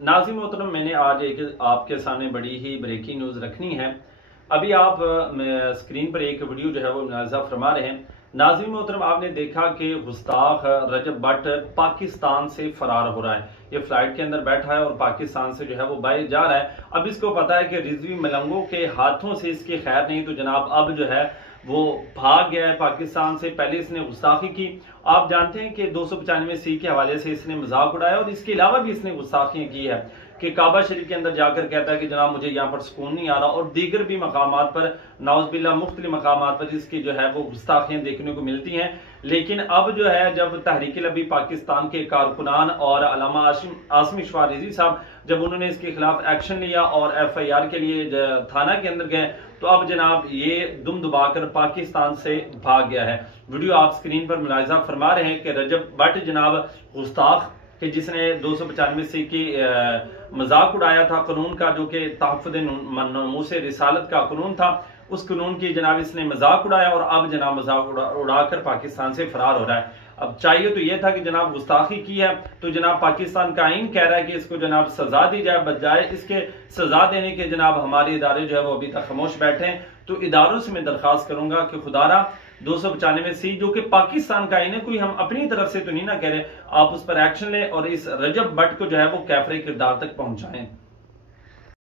नाज़रीन मोहतरम, मैंने आज एक आपके सामने बड़ी ही ब्रेकिंग न्यूज़ रखनी है। अभी आप स्क्रीन पर एक वीडियो जो है वो मुलाज़ा फरमा रहे हैं। नाज़रीन मोहतरम, आपने देखा कि गुस्ताख रजब भट्ट पाकिस्तान से फरार हो रहा है। ये फ्लाइट के अंदर बैठा है और पाकिस्तान से जो है वो बाहर जा रहा है। अब इसको पता है कि रिजवी मलंगों के हाथों से इसकी खैर नहीं, तो जनाब अब जो है वो भाग गया है पाकिस्तान से। पहले इसने गुस्ताखी की। आप जानते हैं कि 295C के हवाले से इसने मजाक उड़ाया और इसके अलावा भी इसने गुस्ताखियां की है कि काबा शरीफ के अंदर जाकर कहता है कि जनाब मुझे यहाँ पर सुकून नहीं आ रहा, और दीगर भी मकामात पर नाउज़बिल्लाह मुख्तलिफ मकामात पर इसकी जो है वो गुस्ताखियां देखने को मिलती हैं। लेकिन अब जो है जब तहरीक-ए-लबी पाकिस्तान के कारकुनान और अल्लामा आसिम इशफाक रिजवी साहब जब उन्होंने इसके खिलाफ एक्शन लिया और FIR के लिए थाना के अंदर गए, तो अब जनाब ये दुम दुबाकर पाकिस्तान से भाग गया है। वीडियो आप स्क्रीन पर मुलाहिजा फरमा रहे हैं कि रजब भट्ट जनाब गुस्ताख कि जिसने 295C की मजाक उड़ाया था कानून का, जो कि तहफ़्फ़ुज़ रिसालत का कानून था, उस कानून की जनाब इसने मजाक उड़ाया और अब जनाब मजाक उड़ाकर पाकिस्तान से फरार हो रहा है। अब चाहिए तो यह था कि जनाब गुस्ताखी की है तो जनाब पाकिस्तान का आईन कह रहा है कि इसको जनाब सजा दी जाए, बजाय इसके सजा देने के जनाब हमारे इदारे जो है वो अभी तक खामोश बैठे हैं। तो इदारों से मैं दरख्वास्त करूंगा कि खुदारा 295C जो कि पाकिस्तान का आईन है, कोई हम अपनी तरफ से तो नहीं ना कह रहे, आप उस पर एक्शन लें और इस रजब भट्ट को जो है वो कैफरे किरदार तक पहुंचाएं।